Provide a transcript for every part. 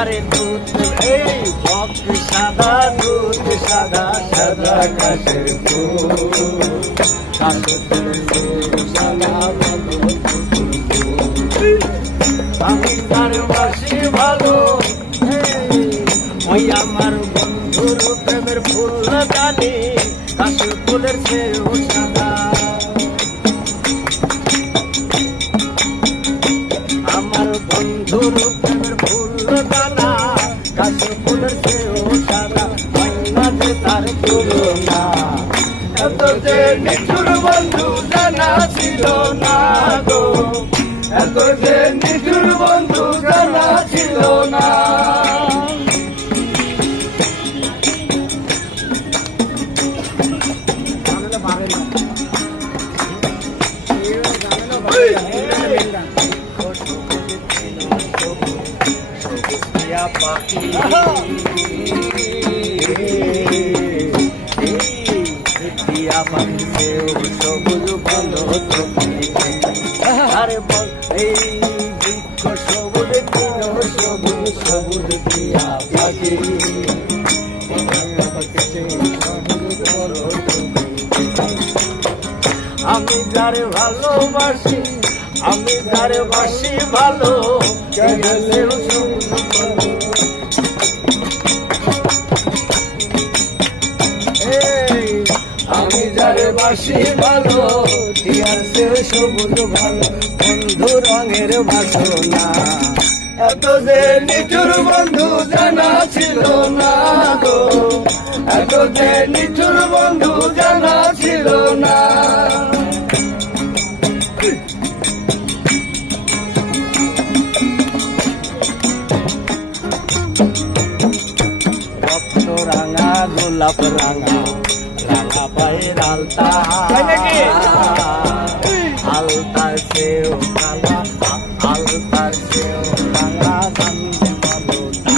আরে দুধ এই বক সাদা দুধ সাদা সাদা কাশের ফুল আমি তার বাসি ভালো ওই আমার বন্ধুর প্রেমের ফুল জানি কাশের ফুলের চেয়েও সাদা আমার বন্ধুর প্রেমের ফুল জানা কাশের ফুলের চেয়েও সাদা মাঝে তার তুলনা এত যে নিঠুর বন্ধু জানা ছিল না গো এত যে নিঠুর বন্ধু জানা ছিল না সবুজ ভালো আরে বল এই বৃক্ষ সবুজ সবুজ সবুজ দিয়া পাখি আমি যারে ভালোবাসি আমি যারে বাসি ভালো আমি যারে বাসি ভালো টিয়ার সে সবুজ ভালো বন্ধু রঙের বাসনা এত যে নিঠুর বন্ধু জানা ছিল না গো এত যে নিঠুর বন্ধু জানা ছিল না রক্ত রাঙা গোলাপ রাঙা রাঙা পায়ের আলতা আলতার সেও কালা আলতার সেও রাঙা জানতে মালোটা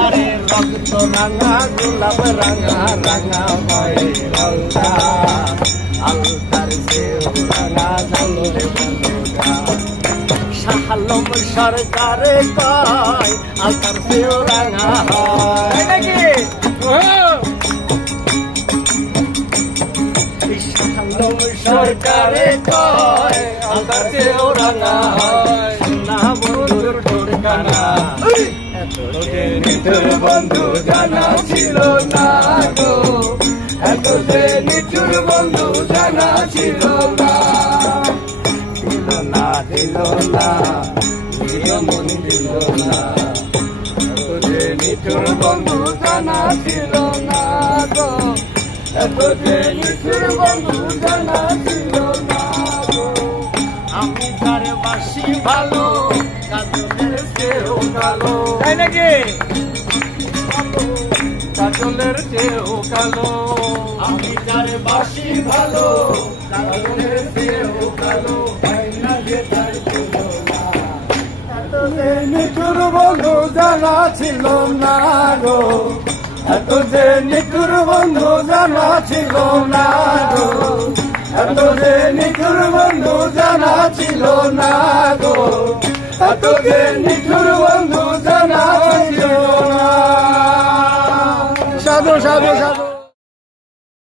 আরে রক্ত রাঙা গোলাপ রাঙা রাঙা পায়ের আলতা আলতার সেও রাঙা জানতে মালোটা শাহালম সরকারে কয় আলতার সেও রাঙা হয় নাকি সরকারে কয় আলতার চেয়েও রাঙা হয় না বন্ধুর ঠোরকানা এত যে নিঠুর বন্ধু জানা ছিল না গো এত যে নিঠুর বন্ধু জানা ছিল না দিল না দিল না দিল মন দিল না এত যে নিঠুর বন্ধু জানা ছিল না গো এত যে নিঠুর বন্ধু জানা ছিল না গো আমি তারে বাসি ভালো কাজলের চেয়েও কালো তাই নাকি কাজলের চেয়েও কালো আমি তারে বাসি ভালো কাজলের চেয়েও কালো না যে তার তুলনা এত যে নিঠুর বন্ধু জানা ছিল না গো এত যে নিঠুর বন্ধু জানা ছিল না গো এত যে নিঠুর বন্ধু জানা ছিল না গো এত যে নিঠুর বন্ধু জানা ছিল না সাধু সাধু সাধু